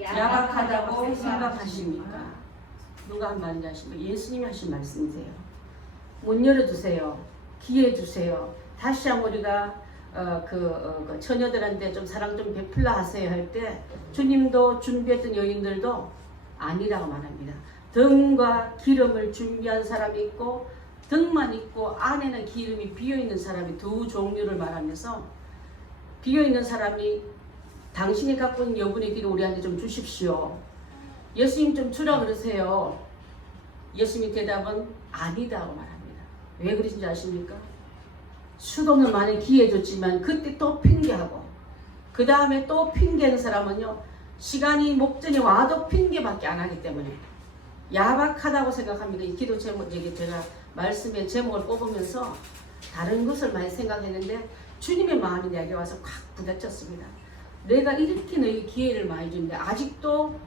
야박하다고 생각하십니까? 누가 한 말인지 아십니까? 예수님이 하신 말씀이세요. 문 열어주세요. 기회 주세요. 다시 한번 우리가 그 처녀들한테 좀 사랑 좀 베풀라 하세요 할 때 주님도 준비했던 여인들도 아니라고 말합니다. 등과 기름을 준비한 사람이 있고 등만 있고 안에는 기름이 비어있는 사람이 두 종류를 말하면서 비어있는 사람이 당신이 갖고 있는 여분의 길을 우리한테 좀 주십시오. 예수님 좀 주라 그러세요. 예수님의 대답은 아니다고 말합니다. 왜 그러신지 아십니까? 수도 없는 많은 기회 줬지만 그때 또 핑계하고 그 다음에 또 핑계하는 사람은요 시간이 목전에 와도 핑계밖에 안 하기 때문에 야박하다고 생각합니다. 이 기도 제목, 제가 말씀의 제목을 뽑으면서 다른 것을 많이 생각했는데 주님의 마음이 내게 와서 콱 부딪혔습니다. 내가 이렇게 너에게 기회를 많이 주는데 아직도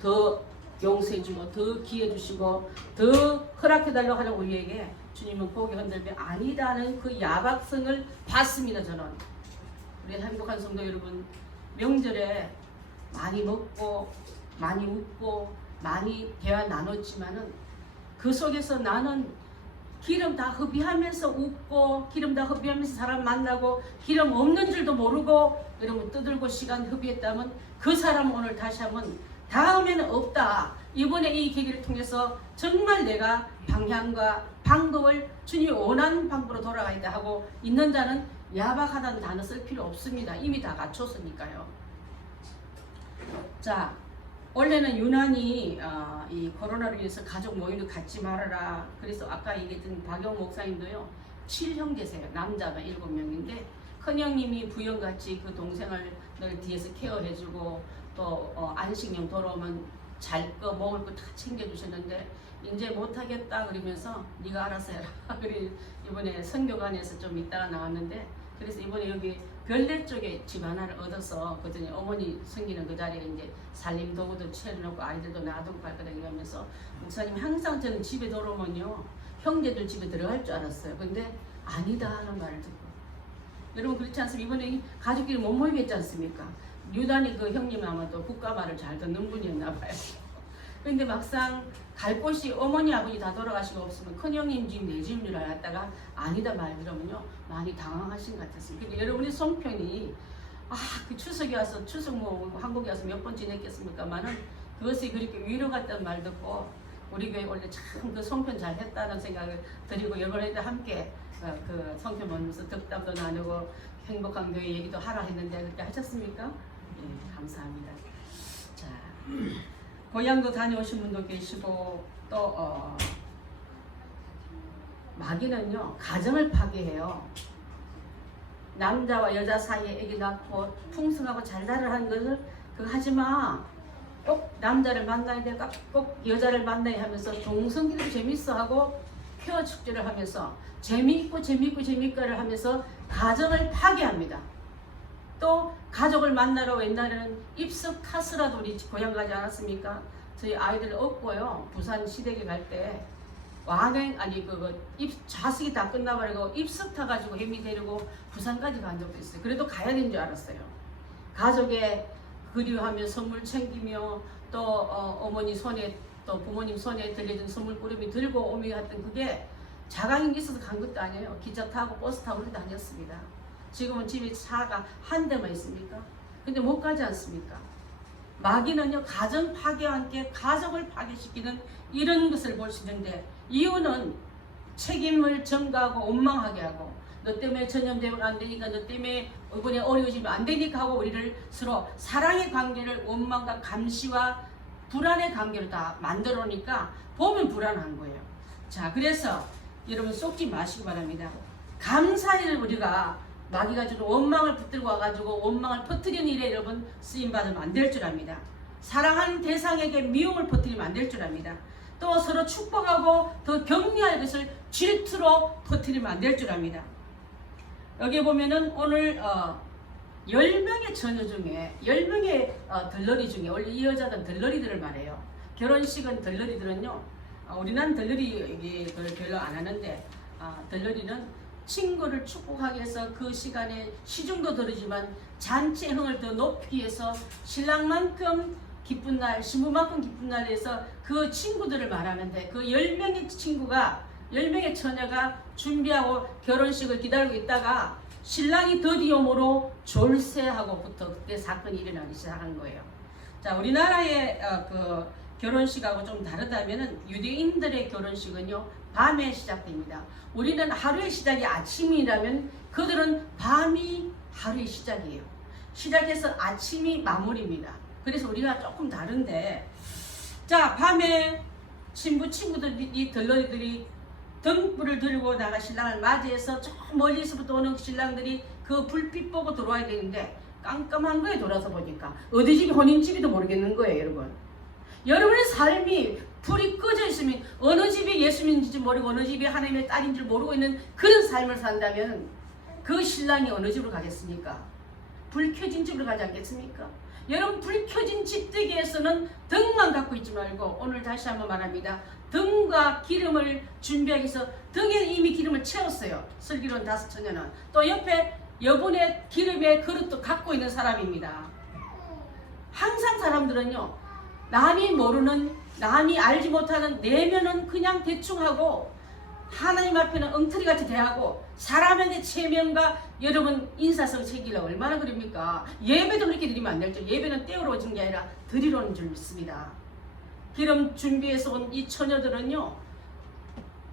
더 용서해주고 더 기회 주시고 더 허락해달라고 하는 우리에게 주님은 고개 흔들며 아니다는 그 야박성을 봤습니다. 저는 우리 행복한 성도 여러분 명절에 많이 먹고 많이 웃고 많이 대화 나눴지만은 그 속에서 나는 기름 다 흡입하면서 웃고 기름 다 흡입하면서 사람 만나고 기름 없는 줄도 모르고 여러분 떠들고 시간 흡입했다면 그 사람 오늘 다시 한번 다음에는 없다. 이번에 이 계기를 통해서 정말 내가 방향과 방법을 주님이 원하는 방법으로 돌아가야 하고 있는 자는 야박하다는 단어 쓸 필요 없습니다. 이미 다 갖췄으니까요. 자, 원래는 유난히 이 코로나로 인해서 가족 모임을 갖지 말아라. 그래서 아까 얘기했던 박영 목사님도요. 7형제세요. 남자가 7명인데 큰형님이 부영같이 그 동생을 늘 뒤에서 케어해주고 또 안식령 돌아오면 잘 거 먹을 거 다 챙겨주셨는데 이제 못하겠다 그러면서 네가 알아서 해라. 그래 이번에 선교관에서 좀 있다가 나왔는데 그래서 이번에 여기 별내 쪽에 집 하나를 얻어서 그랬더니 어머니 생기는 그 자리에 이제 살림 도구도 채워놓고 아이들도 놔두고 갈 거다 이러면서 목사님 항상 저는 집에 들어오면요 형제들 집에 들어갈 줄 알았어요. 근데 아니다 하는 말을 듣고 여러분 그렇지 않습니까? 이번에 가족끼리 못 모이겠지 않습니까? 유단히 그 형님은 아마도 국가말을 잘 듣는 분이었나 봐요. 근데 막상 갈 곳이 어머니 아버지 다 돌아가시고 없으면 큰형님 집 내 집인 줄 알았다가 아니다 말 들으면요 많이 당황하신 것 같았어요. 근데 여러분의 송편이 그 추석에 와서 추석 뭐 한국에 와서 몇 번 지냈겠습니까만은 그것이 그렇게 위로 같다는 말 듣고 우리 교회 원래 참 그 송편 잘 했다는 생각을 드리고 이번에 함께 그 송편 먹으면서 덕담도 나누고 행복한 교회 얘기도 하라 했는데 그렇게 하셨습니까? 예, 감사합니다. 자, 고향도 다녀오신 분도 계시고 또 마귀는요 가정을 파괴해요. 남자와 여자 사이에 애기 낳고 풍성하고 잘나를 하는 것을 그거 하지마. 꼭 남자를 만나야 돼, 꼭 여자를 만나야 하면서 동성기도 재밌어하고 쾌어 축제를 하면서 재미있고를 하면서 가정을 파괴합니다. 또 가족을 만나러 옛날에는 입석 카스라도 우리 고향 가지 않았습니까? 저희 아이들 업고요 부산 시댁에 갈 때 완행 아니 좌석이 다 끝나버리고 입석 타가지고 혜미 데리고 부산까지 간 적도 있어요. 그래도 가야 되는 줄 알았어요. 가족의 그리워하며 선물 챙기며 또 어머니 손에 또 부모님 손에 들려준 선물 꾸러미 들고 오며 했던 그게 자가용이 있어서 간 것도 아니에요. 기차 타고 버스 타고 그렇게 다녔습니다. 지금은 집에 차가 한 대만 있습니까? 근데 못 가지 않습니까? 마귀는요 가정 파괴와 함께 가족을 파괴시키는 이런 것을 볼 수 있는데 이유는 책임을 전가하고 원망하게 하고 너 때문에 전염되면 안 되니까 너 때문에 이번에 어려워지면 안 되니까 하고 우리를 서로 사랑의 관계를 원망과 감시와 불안의 관계를 다 만들어 놓으니까 보면 불안한 거예요. 자, 그래서 여러분 속지 마시기 바랍니다. 감사를 우리가 마귀가 주는 원망을 붙들고 와가지고 원망을 퍼뜨리는 일에 여러분 쓰임받으면 안 될 줄 압니다. 사랑하는 대상에게 미움을 퍼뜨리면 안 될 줄 압니다. 또 서로 축복하고 더 격려할 것을 질투로 퍼뜨리면 안 될 줄 압니다. 여기 보면은 오늘 10명의 처녀 중에 10명의 덜러리 중에 원래 이 여자는 덜러리들을 말해요. 결혼식은 덜러리들은요 우리는 덜러리 별로 안 하는데 덜러리는 친구를 축복하기 위해서 그 시간에 시중도 들으지만 잔치의 흥을 더 높이기 위해서 신랑만큼 기쁜 날, 신부만큼 기쁜 날에서 그 친구들을 말하면 돼. 그 10명의 친구가 10명의 처녀가 준비하고 결혼식을 기다리고 있다가 신랑이 드디어 모로 졸세하고부터 그때 사건이 일어나기 시작한 거예요. 자, 우리나라의 그 결혼식하고 좀 다르다면은 유대인들의 결혼식은요 밤에 시작됩니다. 우리는 하루의 시작이 아침이라면 그들은 밤이 하루의 시작이에요. 시작해서 아침이 마무리입니다. 그래서 우리가 조금 다른데, 자, 밤에 신부 친구들이 들러리들이 등불을 들고 나가 신랑을 맞이해서 저 멀리서부터 오는 신랑들이 그 불빛 보고 들어와야 되는데 깜깜한 거에 돌아서 보니까 어디 집이 혼인집이도 모르겠는 거예요, 여러분. 여러분의 삶이 불이 꺼져 있으면 어느 집이 예수님인지 모르고 어느 집이 하나님의 딸인지 모르고 있는 그런 삶을 산다면 그 신랑이 어느 집으로 가겠습니까? 불 켜진 집으로 가지 않겠습니까? 여러분, 불 켜진 집되기에서는 등만 갖고 있지 말고, 오늘 다시 한번 말합니다. 등과 기름을 준비하기 위해서 등에 이미 기름을 채웠어요. 슬기로운 5처녀는. 또 옆에 여분의 기름의 그릇도 갖고 있는 사람입니다. 항상 사람들은요, 남이 모르는, 남이 알지 못하는 내면은 그냥 대충 하고 하나님 앞에는 엉터리같이 대하고 사람한테 체면과 여러분 인사성 챙기려고 얼마나 그럽니까? 예배도 그렇게 드리면 안 될죠. 예배는 때우러 오신 게 아니라 드리러 오는 줄 믿습니다. 기름 준비해서 온 이 처녀들은요,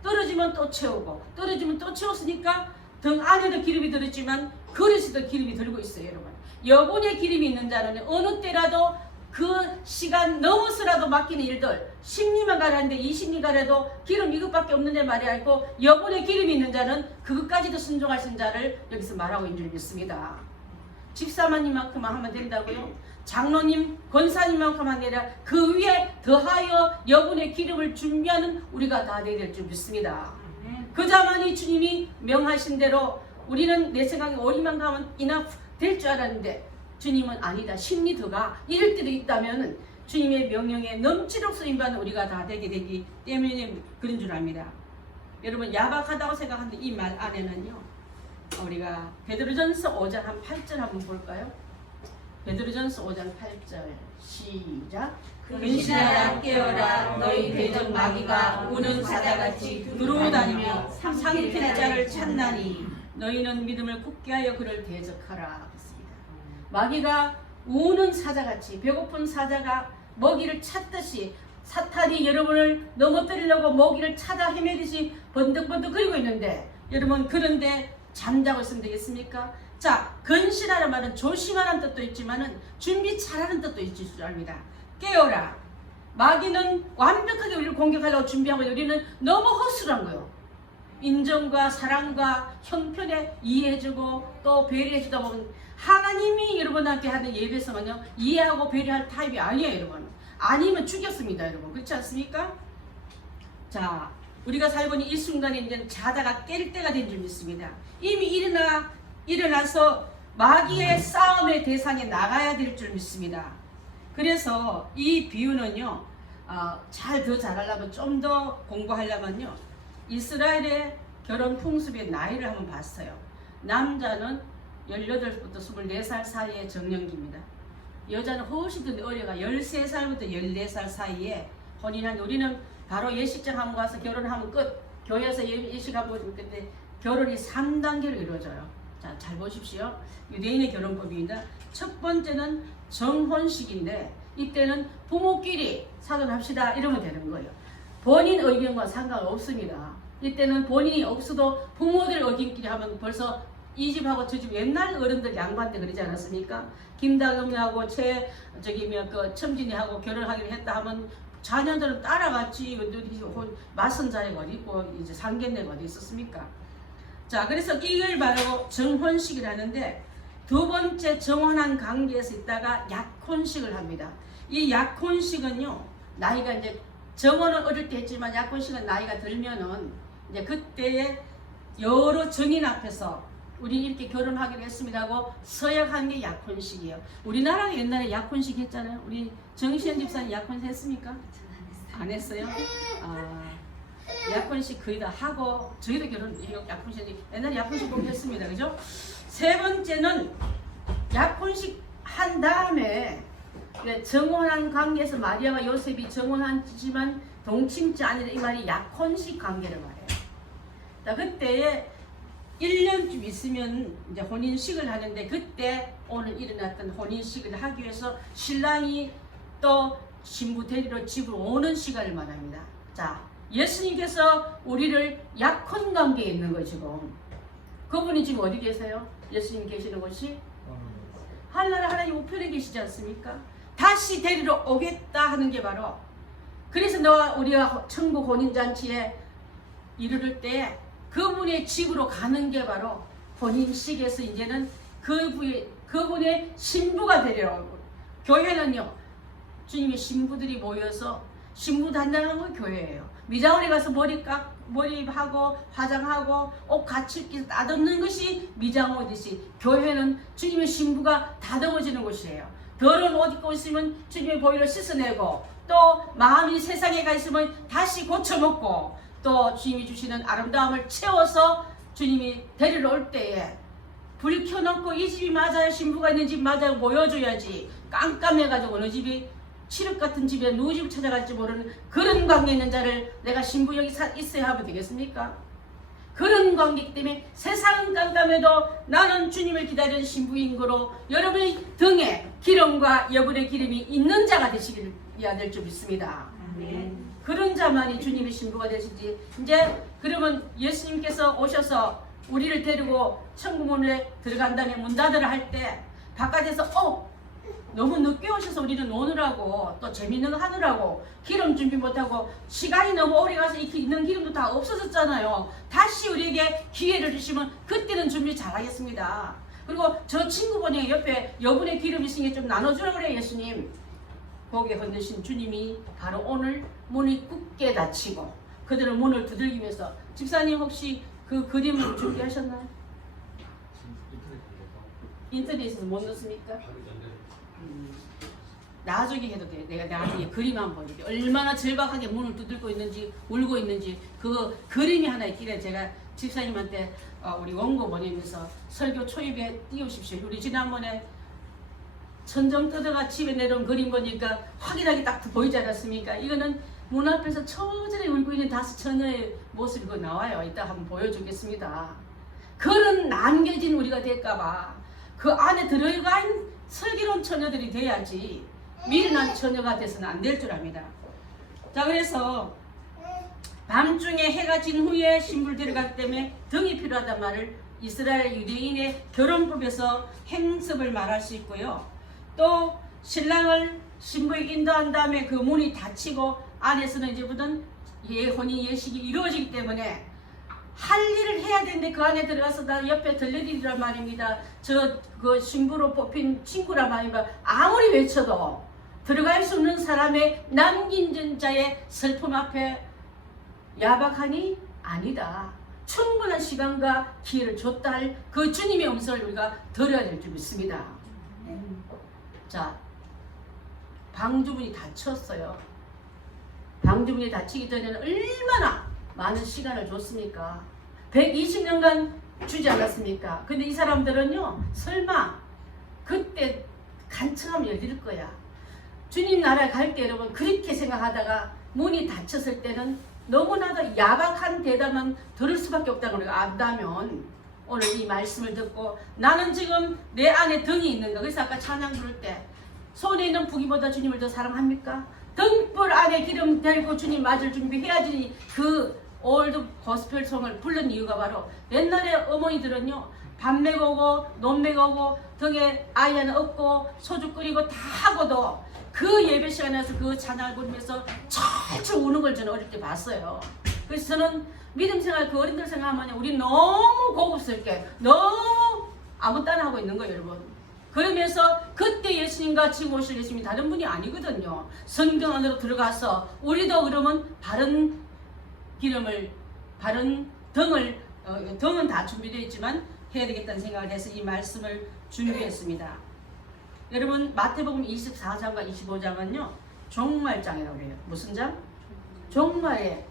떨어지면 또 채우고 떨어지면 또 채웠으니까 등 안에도 기름이 들었지만 그릇에도 기름이 들고 있어요. 여러분, 여분의 기름이 있는 자는 어느 때라도 그 시간 넘어서라도 맡기는 일들, 10리만 가라는데 20리 가라도 기름 이것밖에 없는데 말이 알고, 여분의 기름이 있는 자는 그것까지도 순종하신 자를 여기서 말하고 있는 줄 믿습니다. 집사마님만큼만 하면 된다고요? 장로님, 권사님만큼만 아니라 그 위에 더하여 여분의 기름을 준비하는 우리가 다 되어야 될 줄 믿습니다. 그자만이 주님이 명하신 대로 우리는 내 생각에 5리만 가면 이나 될 줄 알았는데 주님은 아니다, 10리 더가 이럴 때도 있다면 주님의 명령에 넘치도록 쓰임받는 우리가 다 되기 때문에 그런 줄 압니다. 여러분, 야박하다고 생각하는데 이 말 안에는요, 우리가 베드로전서 5장 한 8절 한번 볼까요? 베드로전서 5장 8절 시작. 근신하라 깨어라 너희 대적 마귀가 우는 사자같이 두루다니며 상패 자를 찾나니 너희는 믿음을 굳게 하여 그를 대적하라. 마귀가 우는 사자같이, 배고픈 사자가 먹이를 찾듯이 사탄이 여러분을 넘어뜨리려고 먹이를 찾아 헤매듯이 번득번득 그리고 있는데, 여러분, 그런데 잠자고 있으면 되겠습니까? 자, 근신하라는 말은 조심하라는 뜻도 있지만은 준비 잘하는 뜻도 있을 줄 압니다. 깨어라. 마귀는 완벽하게 우리를 공격하려고 준비하고 우리는 너무 허술한 거예요. 인정과 사랑과 형편에 이해해주고 또 배려해주다 보면 하나님이 여러분한테 하는 예배에서는요, 이해하고 배려할 타입이 아니에요, 여러분. 아니면 죽였습니다, 여러분. 그렇지 않습니까? 자, 우리가 살고 있는 이 순간에 이제 자다가 깰 때가 된 줄 믿습니다. 이미 일어나서 마귀의 싸움의 대상에 나가야 될 줄 믿습니다. 그래서 이 비유는요, 더 잘하려면, 좀 더 공부하려면요, 이스라엘의 결혼 풍습의 나이를 한번 봤어요. 남자는 18부터 24살 사이의 정년기입니다. 여자는 훨씬 더 어려가 13살부터 14살 사이에 혼인한, 우리는 바로 예식장 한번 가서 결혼하면 끝. 교회에서 예식하고 그때 결혼이 3단계로 이루어져요. 자, 잘 보십시오. 유대인의 결혼법입니다. 첫 번째는 정혼식인데, 이때는 부모끼리 사돈합시다 이러면 되는 거예요. 본인 의견과 상관없습니다. 이때는 본인이 없어도 부모들 의견끼리 하면 벌써 이 집하고 저 집, 옛날 어른들 양반 때 그러지 않았습니까? 김다경이하고 그 첨진이하고 결혼하기로 했다 하면 자녀들은 따라갔지. 맞선 자리가 어디 있고 이제 상견례가 어디 있었습니까? 자, 그래서 이걸 바로 정혼식이라는데, 두 번째 정혼한 관계에서 있다가 약혼식을 합니다. 이 약혼식은요, 나이가 이제 정혼은 어릴 때 했지만 약혼식은 나이가 들면은 이제 그때에 여러 정인 앞에서 우리 이렇게 결혼하기로 했습니다 하고 서약한 게 약혼식이에요. 우리나라가 옛날에 약혼식 했잖아요. 우리 정시현 집사님 약혼식 했습니까? 안 했어요? 약혼식 거의 다 하고, 저희도 약혼식 옛날에 약혼식 꼭 했습니다. 그죠? 세 번째는 약혼식 한 다음에 정혼한 관계에서 마리아와 요셉이 정혼하지만 동침지 아니라 이 말이 약혼식 관계를 말해요. 자, 그때에 1년쯤 있으면 이제 혼인식을 하는데 그때 오늘 일어났던 혼인식을 하기 위해서 신랑이 또 신부 데리러 집으로 오는 시간을 말합니다. 자, 예수님께서 우리를 약혼 관계에 있는 거 지금. 그분이 지금 어디 계세요? 예수님 계시는 곳이 하늘나라 하나님 우편에 계시지 않습니까? 다시 데리러 오겠다 하는 게 바로, 그래서 우리가 천국 혼인잔치에 이르를 때 그분의 집으로 가는 게 바로 혼인식에서 이제는 그분의 신부가 되려고. 교회는요, 주님의 신부들이 모여서 신부 단장하는 건 교회예요. 미장원에 가서 머리하고 화장하고 옷 같이 입고 따듬는 것이 미장원이듯이 교회는 주님의 신부가 다듬어지는 곳이에요. 더러운 옷 입고 있으면 주님의 보혈을 씻어내고, 또 마음이 세상에 가 있으면 다시 고쳐먹고, 또 주님이 주시는 아름다움을 채워서 주님이 데리러 올 때에 불 켜놓고 이 집이 맞아요, 신부가 있는 집 맞아요 보여줘야지. 깜깜해가지고 어느 집이 칠흑 같은 집에 누구 집을 찾아갈지 모르는 그런 관계에 있는 자를 내가 신부 여기 있어야 하면 되겠습니까? 그런 관계이기 때문에 세상은 깜깜해도 나는 주님을 기다리는 신부인 거로 여러분의 등에 기름과 여분의 기름이 있는 자가 되시기야 될 줄 믿습니다. 그런 자만이 주님의 신부가 되시지. 이제 그러면 예수님께서 오셔서 우리를 데리고 천국문에 들어간 다음에 문 닫으라 할 때 바깥에서 너무 늦게 오셔서 우리는 노느라고 또 재밌는 거 하느라고 기름 준비 못하고 시간이 너무 오래 가서 있는 기름도 다 없어졌잖아요. 다시 우리에게 기회를 주시면 그때는 준비 잘하겠습니다. 그리고 저 친구분이 옆에 여분의 기름 있으니까 좀 나눠주라고 그래요. 예수님 고개 흔드신 주님이 바로 오늘 문이 굳게 닫히고 그들은 문을 두들기면서, 집사님 혹시 그 그림을 준비하셨나요? 인터넷에서 못 넣습니까? 나중에 해도 돼. 내가 나중에 그림 한번 보여줄게. 얼마나 절박하게 문을 두들고 있는지 울고 있는지 그 그림이 하나 있길래 제가 집사님한테 우리 원고 보내면서 설교 초입에 띄우십시오. 우리 지난번에 천정 뜯어가 집에 내려온 그림 보니까 확연하게 딱 보이지 않았습니까? 이거는 문 앞에서 처절히 울고 있는 5 처녀의 모습이 그 나와요. 이따 한번 보여주겠습니다. 그런 남겨진 우리가 될까봐 그 안에 들어간 슬기로운 처녀들이 돼야지 미련한 처녀가 돼서는 안 될 줄 압니다. 자, 그래서 밤중에 해가 진 후에 신부를 데려가기 때문에 등이 필요하단 말을 이스라엘 유대인의 결혼법에서 행습을 말할 수 있고요. 또 신랑을 신부에 인도한 다음에 그 문이 닫히고 안에서는 이제부터 혼인 예식이 이루어지기 때문에 할 일을 해야 되는데 그 안에 들어가서 나 옆에 들려드리란 말입니다. 그 신부로 뽑힌 친구란 말입니다. 아무리 외쳐도 들어갈 수 없는 사람의 남긴 자의 슬픔 앞에 야박하니 아니다. 충분한 시간과 기회를 줬다 할 그 주님의 음성을 우리가 들어야 될 줄 믿습니다. 자, 방주문이 닫혔어요. 방주문이 닫히기 전에는 얼마나 많은 시간을 줬습니까? 120년간 주지 않았습니까? 근데 이 사람들은요, 설마 그때 간청하면 열릴 거야. 주님 나라에 갈 때 여러분 그렇게 생각하다가 문이 닫혔을 때는 너무나도 야박한 대답만 들을 수밖에 없다고 우리가 안다면 오늘 이 말씀을 듣고 나는 지금 내 안에 등이 있는가. 그래서 아까 찬양 부를 때 손에 있는 부기보다 주님을 더 사랑합니까? 등불 안에 기름 달고 주님 맞을 준비해야지. 그 올드 고스펠송을 부른 이유가 바로 옛날에 어머니들은요, 밥 먹고 논 먹고 등에 아이 하나 업고 소주 끓이고 다 하고도 그 예배 시간에 와서 그 찬양을 부르면서 철철 우는 걸 저는 어릴 때 봤어요. 그래서 저는 믿음 생활, 그 어린들 생각하면 우리 너무 고급스럽게 너무 아무 따나 하고 있는 거예요, 여러분. 그러면서 그때 예수님과 지금 오실 예수님이 다른 분이 아니거든요. 성경 안으로 들어가서 우리도 그러면 바른 기름을, 바른 등은 다 준비되어 있지만 해야 되겠다는 생각을 해서 이 말씀을 준비했습니다. 여러분 마태복음 24장과 25장은요 종말장이라고 해요. 무슨 장? 종말에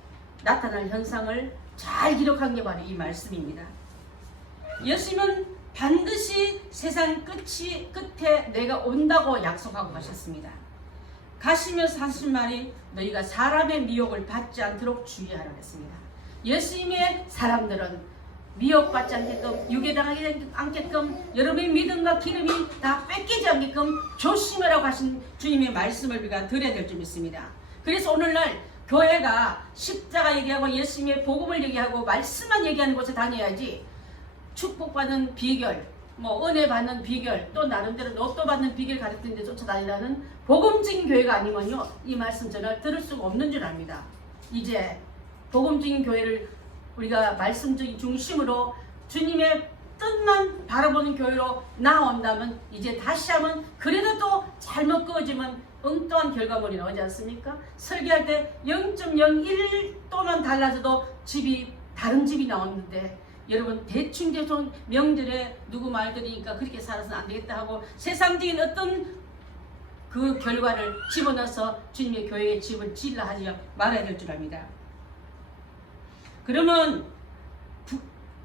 나타날 현상을 잘 기록한 게 바로 이 말씀입니다. 예수님은 반드시 세상 끝에 내가 온다고 약속하고 가셨습니다. 가시면서 하신 말이 너희가 사람의 미혹을 받지 않도록 주의하라 했습니다. 예수님의 사람들은 미혹받지 않게끔, 유괴당하지 않게끔, 여러분의 믿음과 기름이 다 뺏기지 않게끔 조심하라고 하신 주님의 말씀을 우리가 들어야 될 줄 믿습니다. 그래서 오늘날 교회가 십자가 얘기하고 예수님의 복음을 얘기하고 말씀만 얘기하는 곳에 다녀야지, 축복받는 비결, 은혜 받는 비결, 또 나름대로 로또 받는 비결 가르치는 데 쫓아다니라는 복음적인 교회가 아니면요, 이 말씀 전혀 들을 수가 없는 줄 압니다. 이제 복음적인 교회를 우리가 말씀적인 중심으로 주님의 뜻만 바라보는 교회로 나온다면, 이제 다시 한번 그래도 또 잘못 그어지면 엉뚱한 결과물이 나오지 않습니까? 설계할 때 0.01도만 달라져도 다른 집이 나오는데, 여러분 대충 명절에 누구 말 들으니까 그렇게 살아서는 안 되겠다 하고 세상적인 어떤 그 결과를 집어넣어서 주님의 교회의 집을 지으려 하지 말아야 될 줄 압니다. 그러면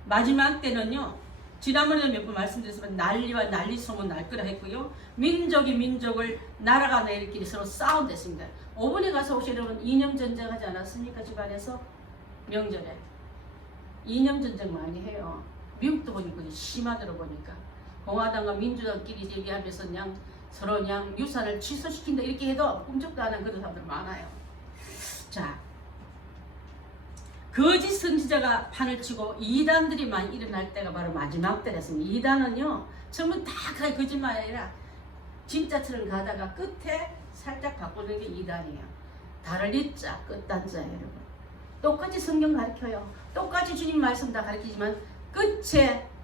마지막 때는요, 지난번에 몇 번 말씀드렸지만 난리와 난리 소문 날 거라 했고요, 민족이 민족을, 나라가 나라끼리 서로 싸운댔습니다. 5분에 가서 혹시 여러분 이념 전쟁 하지 않았습니까? 집안에서 명절에 이념 전쟁 많이 해요. 미국도 보니까 심하더라. 보니까 공화당과 민주당끼리 얘기하면서 그냥 서로 그냥 유산을 취소시킨다 이렇게 해도 꿈쩍도 안 하는 그런 사람들 많아요. 자, 거짓 선지자가 판을 치고 이단들이 많이 일어날 때가 바로 마지막 때였습니다. 이단은요, 전부 다 거짓말이 아니라 진짜처럼 가다가 끝에 살짝 바꾸는 게 이단이에요. 달을 잊자, 끝단자 여러분. 똑같이 성경 가르쳐요. 똑같이 주님 말씀 다 가르치지만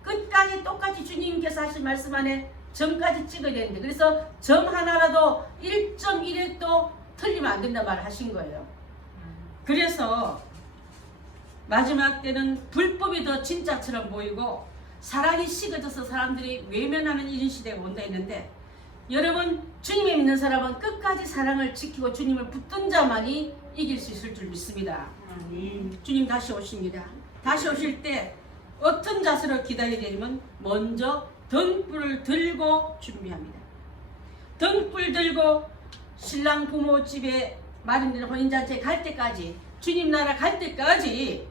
끝까지 똑같이 주님께서 하신 말씀 안에 점까지 찍어야 되는데, 그래서 점 하나라도 1.1도 틀리면 안 된다 말을 하신 거예요. 그래서 마지막 때는 불법이 더 진짜처럼 보이고 사랑이 식어져서 사람들이 외면하는 이런 시대가 온다 했는데, 여러분 주님을 믿는 사람은 끝까지 사랑을 지키고 주님을 붙든 자만이 이길 수 있을 줄 믿습니다. 주님 다시 오십니다. 다시 오실 때 어떤 자세로 기다려야 되냐면, 먼저 등불을 들고 준비합니다. 등불 들고 신랑 부모 집에 마련되는 혼인잔치에 갈 때까지, 주님 나라 갈 때까지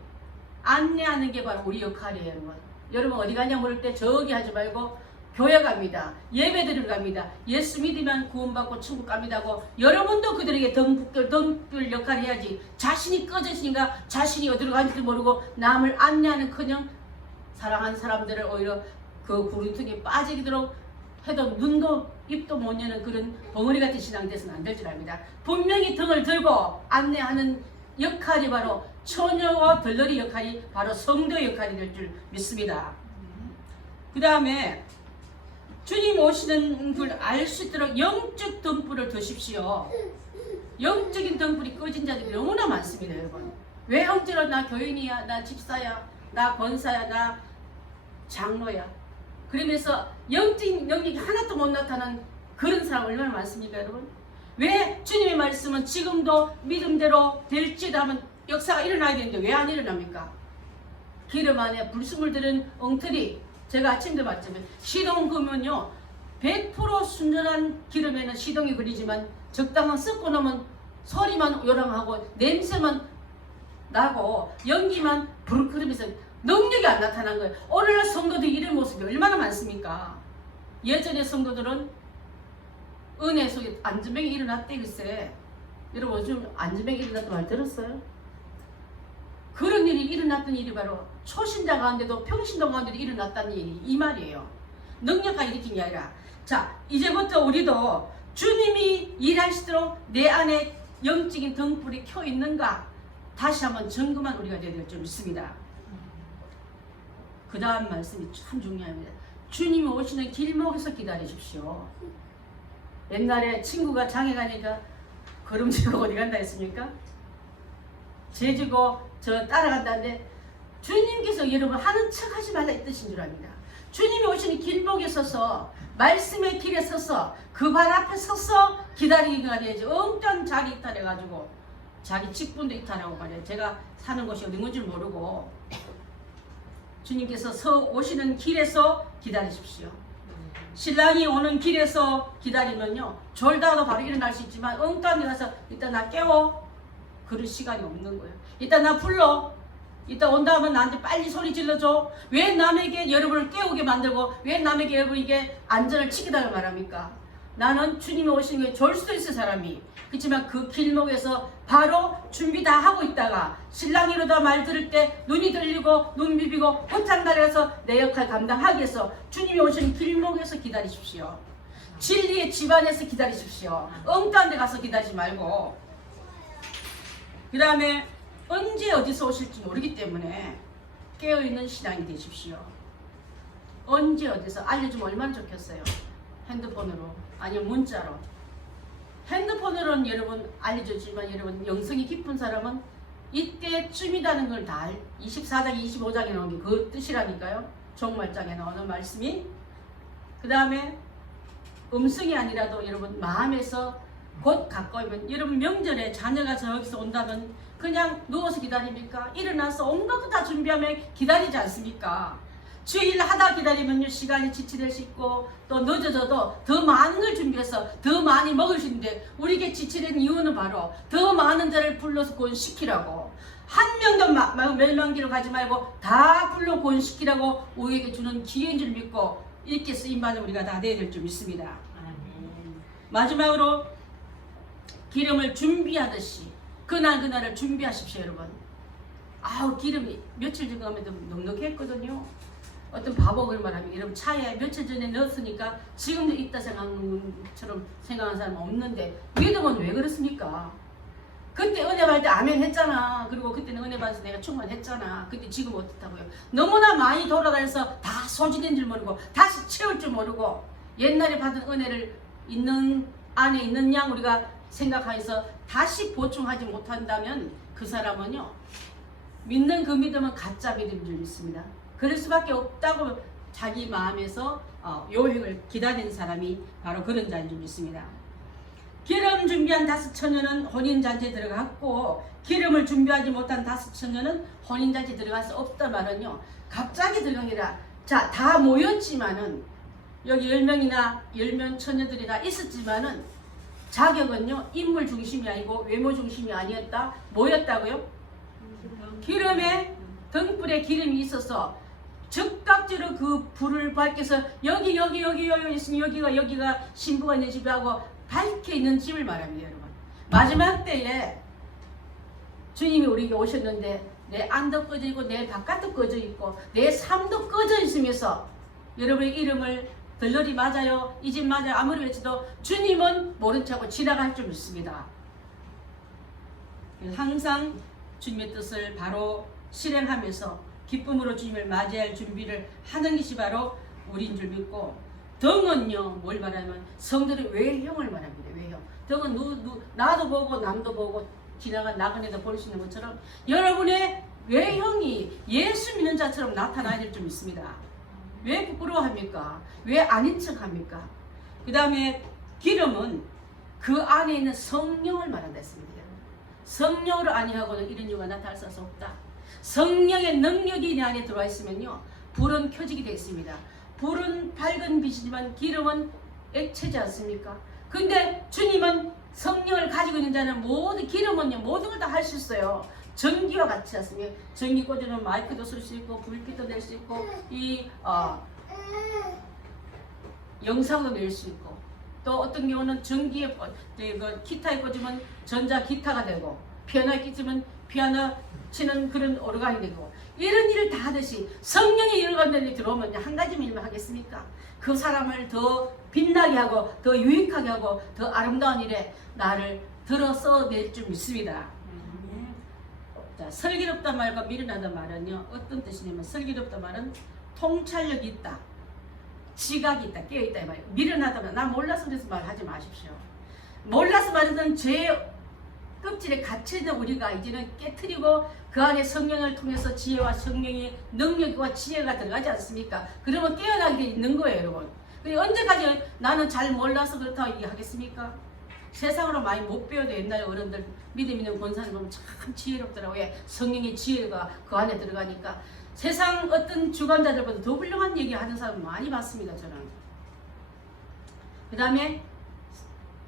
안내하는 게 바로 우리 역할이에요. 여러분, 여러분 어디 가냐 물을 때 저기 하지 말고 교회 갑니다. 예배 드리러 갑니다. 예수 믿으면 구원받고 천국 갑니다 하고, 여러분도 그들에게 등불 역할을 해야지. 자신이 꺼져 있으니까 자신이 어디로 가는지도 모르고 남을 안내하는커녕 사랑하는 사람들을 오히려 그 구름통에 빠지도록 해도 눈도 입도 못 여는 그런 벙어리 같은 신앙이 돼서는 안 될 줄 압니다. 분명히 등을 들고 안내하는 역할이 바로 처녀와 덜러리 역할이 바로 성도 역할이 될 줄 믿습니다. 그 다음에 주님 오시는 걸 알 수 있도록 영적 등불을 드십시오. 영적인 등불이 꺼진 자들이 너무나 많습니다. 여러분, 왜 형제로 나 교인이야, 나 집사야, 나 권사야, 나 장로야, 그러면서 영적인 능력이 하나도 못 나타나는 그런 사람 얼마나 많습니까? 여러분, 왜 주님의 말씀은 지금도 믿음대로 될지도 하면 역사가 일어나야 되는데 왜 안 일어납니까? 기름 안에 불순물 들은 엉터리, 제가 아침도 봤지만 시동 끄면요 100% 순전한 기름에는 시동이 걸리지만 적당한 섞고 나면 소리만 요랑하고 냄새만 나고 연기만 부르르 흐르면서 능력이 안 나타난 거예요. 오늘날 성도들이 이런 모습이 얼마나 많습니까? 예전의 성도들은 은혜 속에 안전병이 일어났대. 글쎄 여러분, 요즘 안전병이 일어났던 말 들었어요? 그런 일이 일어났던 일이 바로 초신자 가운데도 평신도 가운데도 일어났다는 일이 이 말이에요. 능력가 일으킨 게 아니라. 자, 이제부터 우리도 주님이 일하시도록 내 안에 영적인 등불이 켜 있는가 다시 한번 점검한 우리가 되어야 될 줄 믿습니다. 그 다음 말씀이 참 중요합니다. 주님이 오시는 길목에서 기다리십시오. 옛날에 친구가 장에 가니까 걸음지고 어디 간다 했습니까? 재지고 저 따라간다는데, 주님께서 여러분 하는 척 하지 말라 이 뜻인 줄 압니다. 주님이 오시는 길목에 서서 말씀의 길에 서서 그 발 앞에 서서 기다리기가 되지, 엉뚱한 자리 이탈해가지고 자기 직분도 이탈하고 말이에요. 제가 사는 곳이 어디 뭔지 모르고 주님께서 오시는 길에서 기다리십시오. 신랑이 오는 길에서 기다리면요, 졸다가도 바로 일어날 수 있지만 엉뚱한 데 가서 이따 나 깨워, 그럴 시간이 없는 거예요. 이따 나 불러, 이따 온다 하면 나한테 빨리 소리 질러줘. 왜 남에게 여러분을 깨우게 만들고 왜 남에게 여러분에게 안전을 지키다고 말합니까? 나는 주님이 오시는 게 졸 수도 있어, 사람이. 그렇지만 그 길목에서 바로 준비 다 하고 있다가 신랑이 이러다 말 들을 때 눈이 들리고 눈 비비고 곧장 달려서 내 역할 감당하기 위해서 주님이 오시는 길목에서 기다리십시오. 진리의 집안에서 기다리십시오. 엉뚱한 데 가서 기다리지 말고. 그 다음에 언제 어디서 오실지 모르기 때문에 깨어있는 신앙이 되십시오. 언제 어디서 알려주면 얼마나 좋겠어요. 핸드폰으로 아니면 문자로. 핸드폰으로는 여러분 알려주지만 여러분 영성이 깊은 사람은 이때쯤이라는 걸 다 24장 25장에 나온 게 그 뜻이라니까요. 종말장에 나오는 말씀이. 그 다음에 음성이 아니라도 여러분 마음에서 곧 가까이면, 여러분 명절에 자녀가 저기서 온다면 그냥 누워서 기다립니까? 일어나서 온갖 거 다 준비하면 기다리지 않습니까? 주일 하다 기다리면요, 시간이 지체될 수 있고 또 늦어져도 더 많은 걸 준비해서 더 많이 먹을 수 있는데, 우리에게 지체된 이유는 바로 더 많은 자를 불러서 구원시키라고. 한 명도 멸망기로 가지 말고 다 불러 구원시키라고 우리에게 주는 기회인 줄 믿고 이렇게 쓰임받은 우리가 다 되어야 될 줄 믿습니다. 마지막으로 기름을 준비하듯이 그날을 준비하십시오, 여러분. 아우, 기름이 며칠 지나면 넉넉했거든요. 어떤 바보를 말하면 여러분 차에 며칠 전에 넣었으니까 지금도 있다 생각처럼 생각하는 사람은 없는데, 믿음은 왜 그렇습니까? 그때 은혜 받을 때 아멘 했잖아. 그리고 그때는 은혜 받아서 내가 충만했잖아. 근데 지금 어떻다고요? 너무나 많이 돌아다녀서 다 소진된 줄 모르고 다시 채울 줄 모르고 옛날에 받은 은혜를 있는 안에 있는 양 우리가 생각해서 다시 보충하지 못한다면 그 사람은요, 믿는 그 믿음은 가짜 믿음인 줄 믿습니다. 그럴 수밖에 없다고 자기 마음에서 요행을 기다리는 사람이 바로 그런 자인 줄 믿습니다. 기름 준비한 5 처녀는 혼인잔치에 들어갔고, 기름을 준비하지 못한 5 처녀는 혼인잔치에 들어갈 수 없다 말은요, 갑자기 들어간 게 아니라 다 모였지만은 여기 10명이나 10명 처녀들이 다 있었지만은 자격은요, 인물 중심이 아니고 외모 중심이 아니었다. 뭐였다고요? 기름에 등불에 기름이 있어서 즉각적으로 그 불을 밝혀서 여기 있으니 여기가 신부가 있는 집이하고 밝혀 있는 집을 말합니다, 여러분. 마지막 때에 주님이 우리에게 오셨는데 내 안도 꺼져 있고 내 바깥도 꺼져 있고 내 삶도 꺼져 있으면서 여러분의 이름을 들러리 맞아요, 이 집 맞아요 아무리 외쳐도 주님은 모른 척하고 지나갈 줄 믿습니다. 항상 주님의 뜻을 바로 실행하면서 기쁨으로 주님을 맞이할 준비를 하는 것이 바로 우리인 줄 믿고, 덕은요, 뭘 말하면 성들의 외형을 말합니다. 외형. 덕은 나도 보고 남도 보고 지나간 나그네도 볼 수 있는 것처럼 여러분의 외형이 예수 믿는 자처럼 나타나야 될 줄 믿습니다. 왜 부끄러워합니까? 왜 아닌 척합니까? 그 다음에 기름은 그 안에 있는 성령을 말한다 했습니다. 성령으로 아니하고는 이런 이유가 나타날 수 없다. 성령의 능력이 내 안에 들어와 있으면요, 불은 켜지게 되어 있습니다. 불은 밝은 빛이지만 기름은 액체지 않습니까? 근데 주님은 성령을 가지고 있는 자는 기름은요, 모든 걸 다 할 수 있어요. 전기와 같이 않습니까? 전기 꽂으면 마이크도 쓸 수 있고 불빛도 낼 수 있고 영상도 낼 수 있고, 또 어떤 경우는 전기에 기타에 꽂으면 전자 기타가 되고, 피아노에 꽂으면 피아노 치는 그런 오르간이 되고, 이런 일을 다 하듯이 성령의 일관들이 들어오면 한 가지만 일만 하겠습니까? 그 사람을 더 빛나게 하고 더 유익하게 하고 더 아름다운 일에 나를 들어서 낼 줄 믿습니다. 자, 슬기롭다 말과 미련하다 말은요, 어떤 뜻이냐면, 슬기롭다 말은 통찰력이 있다, 지각이 있다, 깨어있다 이 말이에요. 미련하다 말, 나 몰라서 그래서 말하지 마십시오. 몰라서 말하는 죄 껍질에 갇혀있는 우리가 이제는 깨트리고 그 안에 성령을 통해서 지혜와 성령의 능력과 지혜가 들어가지 않습니까? 그러면 깨어나게 돼 있는 거예요, 여러분. 그리고 언제까지 나는 잘 몰라서 그렇다고 얘기하겠습니까? 세상으로 많이 못 배워도 옛날에 어른들 믿음 있는 권사님 보면 참 지혜롭더라고요. 왜? 성령의 지혜가 그 안에 들어가니까 세상 어떤 주관자들보다 더 훌륭한 얘기 하는 사람 많이 봤습니다. 저는. 그 다음에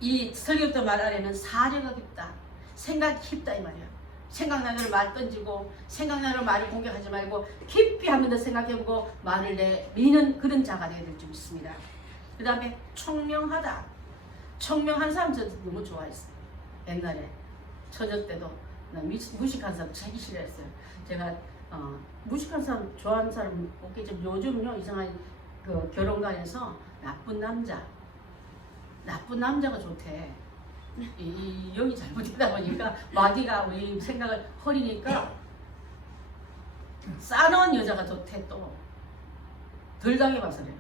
이 설교부터 말 아래는 사려가 깊다. 생각이 깊다 이 말이야. 생각나는 대로 말 던지고 생각나는 대로 말을 공격하지 말고 깊이 한 번 더 생각해보고 말을 내미는 그런 자가 되어야 될 줄 믿습니다. 그 다음에 총명하다. 총명한 사람 저도 너무 좋아했어요. 옛날에 저녁 때도 무식한 사람 되게 싫어했어요. 제가 무식한 사람 좋아하는 사람 없겠죠. 요즘요 이상한 그 결혼관에서 나쁜 남자가 좋대. 이 영이 잘못되다 보니까 마귀가 우리 생각을 허리니까 싸놓은 여자가 좋대. 또 덜 당해봐서 그래.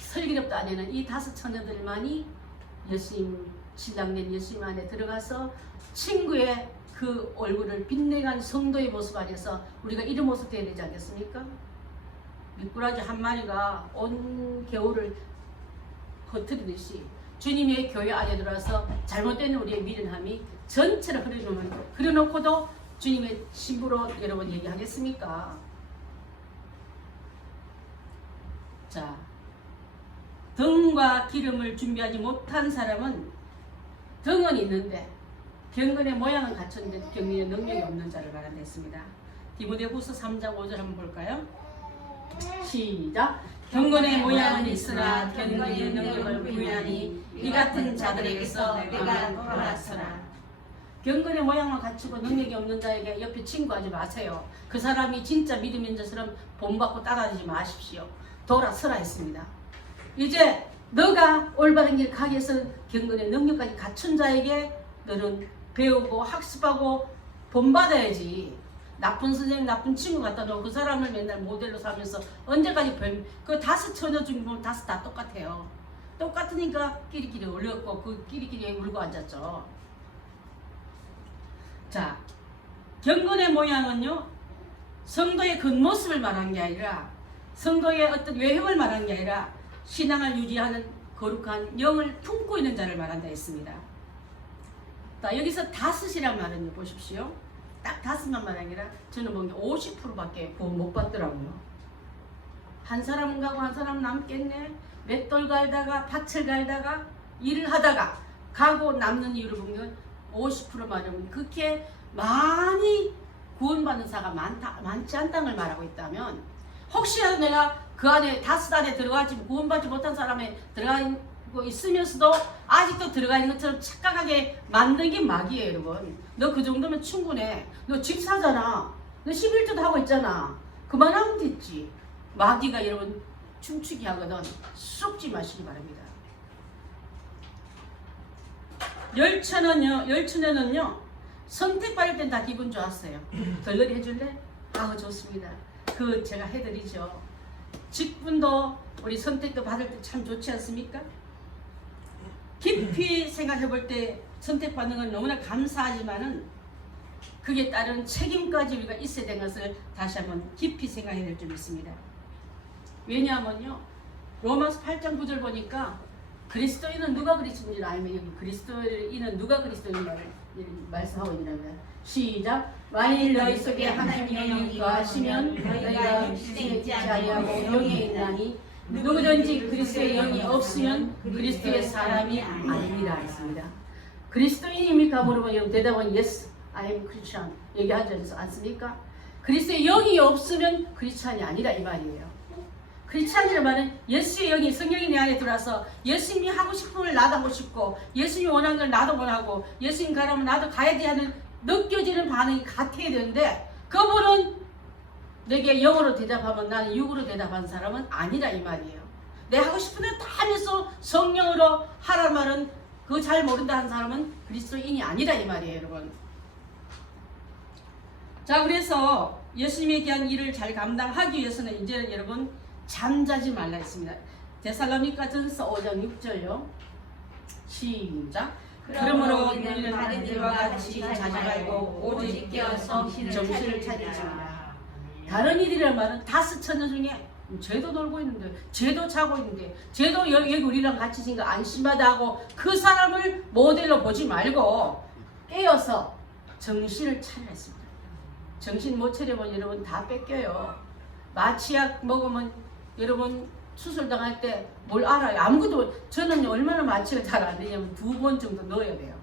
설기렵도 안에는 이 5 처녀들만이 예수님 신랑된 예수님 안에 들어가서 친구의 그 얼굴을 빛내간 성도의 모습 안에서 우리가 이런 모습 되어야 되지 않겠습니까? 미꾸라지 한 마리가 온 겨울을 흩트리듯이 주님의 교회 안에 들어와서 잘못된 우리의 미련함이 전체를 흐려놓고도 주님의 신부로 여러분 얘기하겠습니까? 자, 등과 기름을 준비하지 못한 사람은 등은 있는데 경건의 모양은 갖췄는데 경건의 능력이 없는 자를 말한다 했습니다. 디모데후서 3장 5절 한번 볼까요? 시작. 경건의 모양은 있으나 경건의 능력을 부여하니 이 같은 자들에게서 내가 돌아서라. 경건의 모양만 갖추고 능력이 없는 자에게 옆에 친구하지 마세요. 그 사람이 진짜 믿음 있는 자처럼 본받고 따라다니지 마십시오. 돌아서라 했습니다. 이제 너가 올바른 길 가기 위해서 경건의 능력까지 갖춘 자에게 너는 배우고 학습하고 본받아야지. 나쁜 선생님, 나쁜 친구 갖다 놓고 그 사람을 맨날 모델로 삼면서 언제까지 그 5 처녀 중에 보면 5 다 똑같아요. 똑같으니까 끼리끼리 울렸고 그 끼리끼리 울고 앉았죠. 자, 경건의 모양은요 성도의 겉모습을 말한 게 아니라 성도의 어떤 외형을 말한 게 아니라 신앙을 유지하는 거룩한 영을 품고 있는 자를 말한다 했습니다. 자, 여기서 5이란 말은요 보십시오. 딱 5만 말 아니라 저는 보기에 50%밖에 구원 못 받더라고요. 한 사람은 가고 한 사람은 남겠네. 맷돌 갈다가 밭을 갈다가 일을 하다가 가고 남는 이유를 보면 50% 말하면 그렇게 많이 구원받는 자가 많지 않다는 걸 말하고 있다면 혹시라도 내가 그 안에 5 안에 들어가지 구원받지 못한 사람에 들어가고 있으면서도 아직도 들어가 있는 것처럼 착각하게 만든 게 마귀예요. 여러분 너 그 정도면 충분해. 너 집 사잖아. 너 11조도 하고 있잖아. 그만하면 됐지. 마귀가 여러분 춤추기 하거든. 쏙지 마시기 바랍니다. 열처녀는요 선택받을 땐 다 기분 좋았어요. 덜러리 해줄래? 아우 좋습니다. 그 제가 해드리죠. 직분도 우리 선택도 받을 때 참 좋지 않습니까? 깊이 생각해 볼 때 선택받는 건 너무나 감사하지만은 그게 따른 책임까지 우리가 있어야 되는 것을 다시 한번 깊이 생각해야 될 줄 믿습니다. 왜냐하면요 로마서 8장 9절 보니까 그리스도인은 누가 그리스도인지 알면 여기 그리스도인은 누가 그리스도인가를 말씀하고 있느냐면 시작. 만일 너희 속에 하나님의 영이 거하시면 너희가 육신에 있지 아니하고 영에 있나니 누구든지 그리스도의 영이 없으면 그리스도의 사람이 아니라 했습니다. 그리스도인입니까? 물어보면 대답은 yes, I am Christian 얘기하지 않습니까? 그리스도의 영이 없으면 크리스찬이 아니라 이 말이에요. 크리스찬이라는 말은 예수의 영이 성령이 내 안에 들어와서 예수님이 하고 싶은 걸 나도 하고 싶고 예수님이 원하는 걸 나도 원하고 예수님 가라면 나도 가야 돼 하는 느껴지는 반응이 같아야 되는데 그분은 내게 영어로 대답하면 나는 육으로 대답하는 사람은 아니라 이 말이에요. 내 하고 싶은 대로 다 하면서 성령으로 하란 말은 그거 잘 모른다 하는 사람은 그리스도인이 아니라 이 말이에요. 여러분. 자 그래서 예수님에 대한 일을 잘 감당하기 위해서는 이제 여러분 잠자지 말라 했습니다. 데살로니가전서 5장 6절요. 시작. 그러므로 우리는 다른 일과 같이 자지 말고 오직 깨어서 정신을 차리자. 다른 일이란 말은 5 처녀 중에 쟤도 놀고 있는데 쟤도 자고 있는데 쟤도 여기 우리랑 같이 있으니까 안심하다 하고 그 사람을 모델로 보지 말고 깨어서 정신을 차리라 했습니다. 정신 못 차려보면 여러분 다 뺏겨요. 마취약 먹으면 여러분 수술 당할 때 뭘 알아요? 아무것도. 저는 얼마나 마취가 잘 안 되냐면 2번 정도 넣어야 돼요.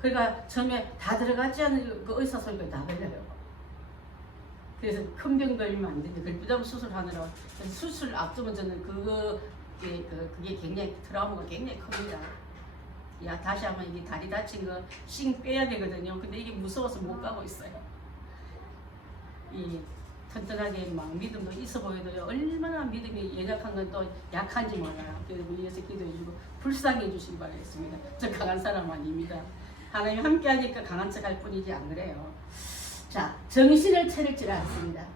그러니까 처음에 다 들어가지 않은 그 의사 소리가 다 들려요. 그래서 큰 병 걸리면 안 되는데 그걸 부담 수술하느라 수술 앞두면 저는 그게 굉장히 트라우마가 굉장히 큽니다. 야, 다시 한번 이게 다리 다친 거 씩 빼야 되거든요. 근데 이게 무서워서 못 가고 있어요. 이 튼튼하게 막 믿음도 있어 보여도요. 얼마나 믿음이 연약한 건 또 약한지 몰라요. 여러분 위해서 기도해주고 불쌍히 해주시기 바라겠습니다. 저 강한 사람 아닙니다. 하나님 함께 하니까 강한 척 할 뿐이지 안 그래요. 자, 정신을 차릴 줄 알았습니다.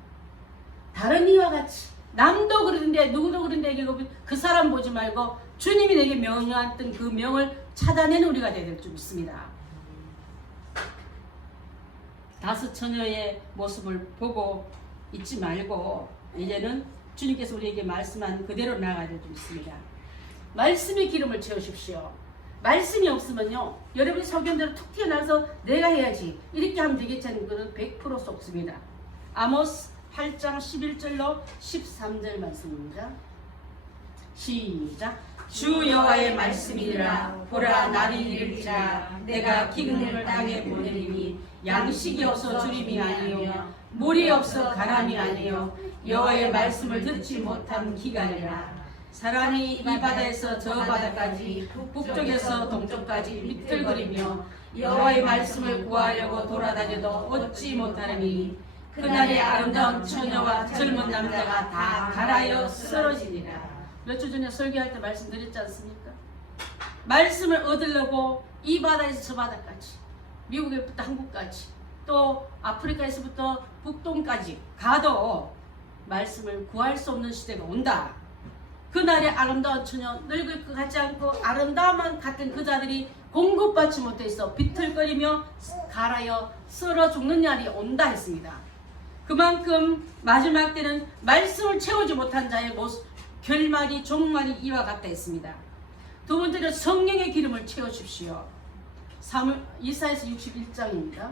다른 이와 같이 남도 그러는데 누구도 그러는데 그 사람 보지 말고 주님이 내게 명령했던 그 명을 찾아내는 우리가 되야 될 줄 믿습니다. 5 처녀의 모습을 보고 잊지 말고 이제는 주님께서 우리에게 말씀한 그대로 나아가야 될 줄 믿습니다. 말씀의 기름을 채우십시오. 말씀이 없으면요, 여러분이 소견대로 툭 튀어나와서 내가 해야지 이렇게 하면 되겠지 하는 것은 100% 속습니다. 아모스 8장 11절로 13절 말씀입니다. 시작. 주 여호와의 말씀이니라. 보라, 날이 이르리라. 내가 기근을 땅에 보내리니 양식이 없어 주림이 아니요 물이 없어 가람이 아니요 여호와의 말씀을 듣지 못한 기간이라. 사람이 이 바다에서 저 바다까지 북쪽에서 동쪽까지 비틀거리며 여호와의 말씀을 구하려고 돌아다녀도 얻지 못하느니 그날의 아름다운 처녀와 젊은 남자가 다 갈아여 쓰러지니라. 몇 주 전에 설교할 때 말씀드렸지 않습니까? 말씀을 얻으려고 이 바다에서 저 바다까지, 미국에부터 한국까지, 또 아프리카에서부터 북동까지 가도 말씀을 구할 수 없는 시대가 온다. 그날의 아름다운 처녀, 늙을 것 같지 않고 아름다움만 같은 그 자들이 공급받지 못해 있어 비틀거리며 갈아여 썰어 죽는 날이 온다 했습니다. 그만큼 마지막 때는 말씀을 채우지 못한 자의 모습, 결말이 종말이 이와 같다 했습니다. 두 번째로 성령의 기름을 채우십시오. 이사야서 61장입니다.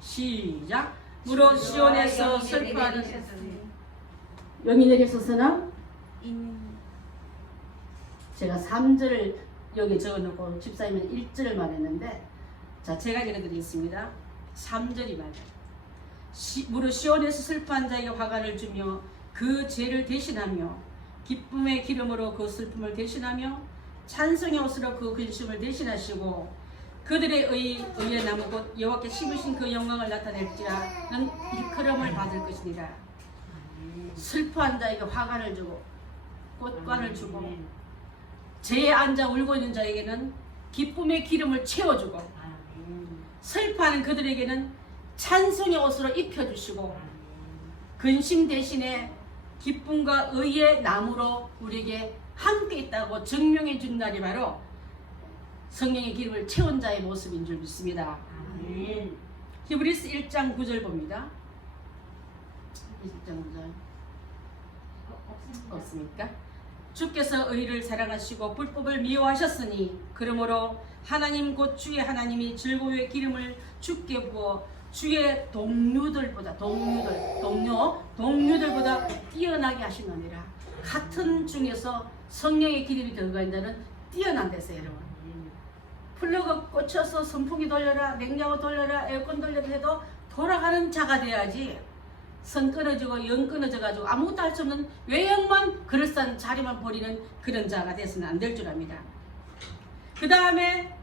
시작. 무릇 시온에서 슬퍼하는 영이 내리소서나. 제가 3절을 여기 적어놓고 집사님은 1절을 말했는데, 자, 제가 읽어드리겠습니다. 3절이 맞아요. 무릇 시온에서 슬퍼한 자에게 화관을 주며 그 죄를 대신하며 기쁨의 기름으로 그 슬픔을 대신하며 찬송의 옷으로 그 근심을 대신하시고 그들의 의의 나무 곧 여호와께 심으신 그 영광을 나타낼지라는 일컬음을 받을 것이니라. 슬퍼한 자에게 화관을 주고 꽃관을 주고 죄에 앉아 울고 있는 자에게는 기쁨의 기름을 채워주고 슬퍼하는 그들에게는 찬송의 옷으로 입혀주시고 근심 대신에 기쁨과 의의 나무로 우리에게 함께 있다고 증명해 준 날이 바로 성령의 기름을 채운 자의 모습인 줄 믿습니다. 히브리서 1장 9절 봅니다. 1장 9절 없습니까? 주께서 의를 사랑하시고 불법을 미워하셨으니 그러므로 하나님 곧 주의 하나님이 즐거움의 기름을 주께 부어 주의 동료들보다 뛰어나게 하시느니라. 같은 중에서 성령의 기름이 들어간 자는 뛰어난댔어요, 여러분. 플러그 꽂혀서 선풍기 돌려라, 냉장고 돌려라, 에어컨 돌려라 해도 돌아가는 자가 돼야지. 선 끊어지고 영 끊어져가지고 아무것도 할 수 없는 외형만 그럴싸한 자리만 버리는 그런 자가 돼서는 안 될 줄 압니다. 그 다음에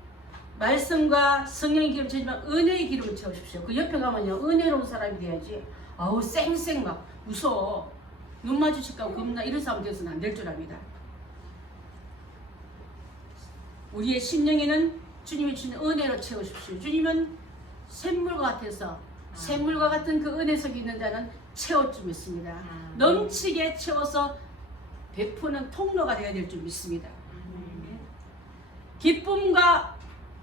말씀과 성령의 기름 채우지만 은혜의 기름을 채우십시오. 그 옆에 가면요, 은혜로운 사람이 돼야지. 아우 쌩쌩 막 무서워, 눈 마주칠까 겁나 이런 사람 되어서는 안 될 줄 압니다. 우리의 심령에는 주님이 주신 은혜로 채우십시오. 주님은 샘물과 같아서 샘물과 같은 그 은혜 속에 있는 자는 채울 줄 믿습니다. 넘치게 채워서 베푸는 통로가 되어야 될 줄 믿습니다. 기쁨과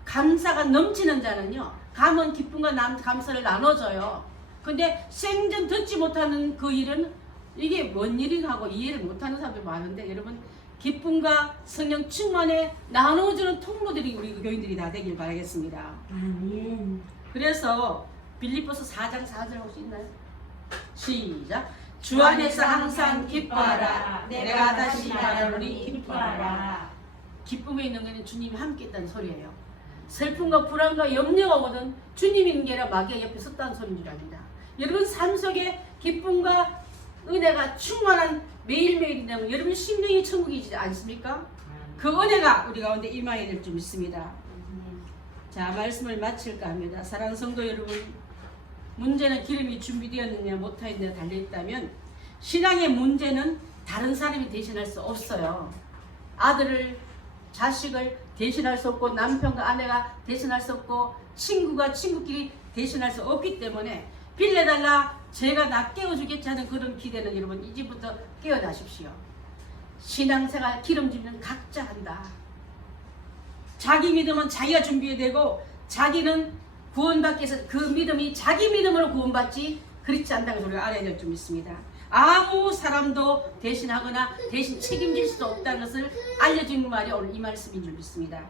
감사가 넘치는 자는요, 감은 기쁨과 감사를 나눠줘요. 근데 생전 듣지 못하는 그 일은 이게 뭔 일인가 하고 이해를 못하는 사람들이 많은데, 여러분 기쁨과 성령 충만에 나눠주는 통로들이 우리 교인들이 다 되길 바라겠습니다. 그래서 빌립보서 4장 4절 혹시 있나요? 시작. 주 안에서 항상 기뻐하라. 내가 다시 말하노니 기뻐하라. 기쁨에 있는 것은 주님이 함께 있다는 소리예요. 슬픔과 불안과 염려가 오거든 주님이 있는 게 아니라 마귀가 옆에 섰다는 소리인 줄 압니다. 여러분 삶 속에 기쁨과 은혜가 충만한 매일매일이라면 여러분 심령이 천국이지 않습니까? 그 은혜가 우리 가운데 임하게 될 줄 믿습니다. 자, 말씀을 마칠까 합니다. 사랑하는 성도 여러분, 문제는 기름이 준비되었느냐 못하였느냐 달려있다면 신앙의 문제는 다른 사람이 대신할 수 없어요. 아들을, 자식을 대신할 수 없고 남편과 아내가 대신할 수 없고 친구가 친구끼리 대신할 수 없기 때문에 빌려달라 제가 나 깨워주겠지 하는 그런 기대는 여러분 이제부터 깨어나십시오. 신앙생활 기름지면 각자 한다. 자기 믿음은 자기가 준비되고 자기는 구원받기 위해서 그 믿음이 자기 믿음으로 구원받지 그렇지 않다는 걸 우리가 알아야 될 줄 믿습니다. 아무 사람도 대신하거나 대신 책임질 수 없다는 것을 알려주는 말이 오늘 이 말씀인 줄 믿습니다.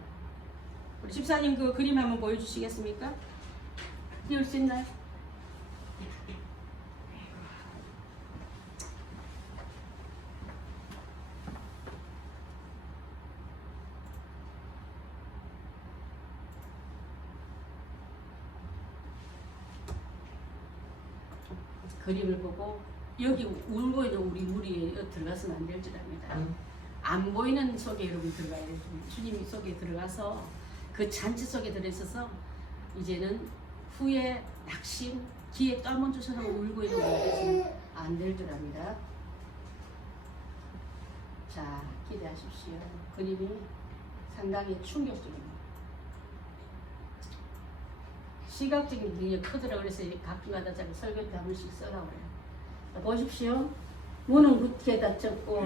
우리 집사님 그 그림 한번 보여주시겠습니까? 띄울 수 있나요? 그림을 보고 여기 울고 있는 우리 무리에 들어가서는 안 될 줄 압니다. 안 보이는 속에 여러분 들어가야 돼요. 주님이 속에 들어가서 그 잔치 속에 들어있어서 이제는 후에 낙심, 기에 또 한 번 주셔서 울고 있는 것은 안 될 줄 압니다. 자, 기대하십시오. 그림이 상당히 충격적입니다. 시각적인 능력이 크더라고요. 그래서 가끔가다 제가 설교 때 한 번씩 써라고 그래요. 보십시오. 문은 굳게 닫혔고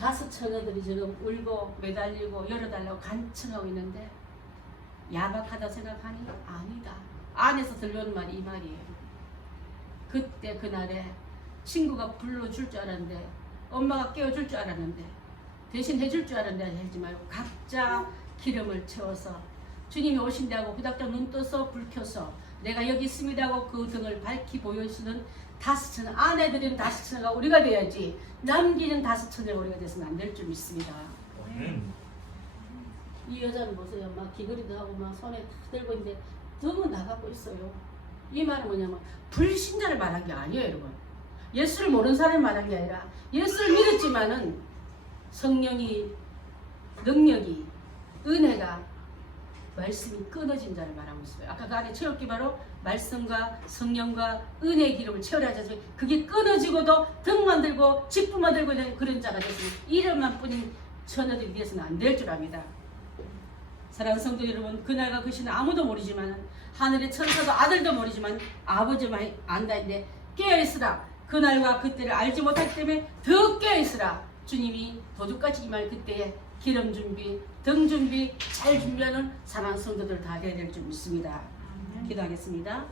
5 처녀들이 지금 울고 매달리고 열어달라고 간청하고 있는데 야박하다 생각하니 아니다. 안에서 들려오는 말이 이 말이에요. 그때 그날에 친구가 불러줄 줄 알았는데 엄마가 깨워줄 줄 알았는데 대신 해줄 줄 알았는데 하지 말고 각자 기름을 채워서 주님이 오신다고 부닥닥 눈 떠서 불 켜서 내가 여기 있습니다 하고 그 등을 밝히 보여주는 5 처녀, 아내들은 5 처녀가 우리가 돼야지 남기는 5 처녀가 우리가 돼서는 안 될 줄 믿습니다. 이 여자는 보세요. 막 귀걸이도 하고 막 손에 다 들고 있는데 등은 나가고 있어요. 이 말은 뭐냐면 불신자를 말한 게 아니에요, 여러분. 예수를 모르는 사람을 말한 게 아니라 예수를 믿었지만은 성령이, 능력이, 은혜가 말씀이 끊어진 자를 말하고 있어요. 아까 그 안에 채울 게 바로 말씀과 성령과 은혜의 기름을 채우라 하셔서 그게 끊어지고도 등만 들고 직분만 들고 있는 그런 자가 됐으니 이름만 뿐인 처녀들이 되어서는 안 될 줄 압니다. 사랑하는 성도 여러분, 그날과 그 시는 아무도 모르지만 하늘의 천사도 아들도 모르지만 아버지만 안다는데 깨어있으라. 그날과 그때를 알지 못하기 때문에 더 깨어있으라. 주님이 도둑같이 임할 그때에 기름 준비, 등 준비 잘 준비하는 사랑하는 성도들 다 되어야 될 줄 믿습니다. 기도하겠습니다.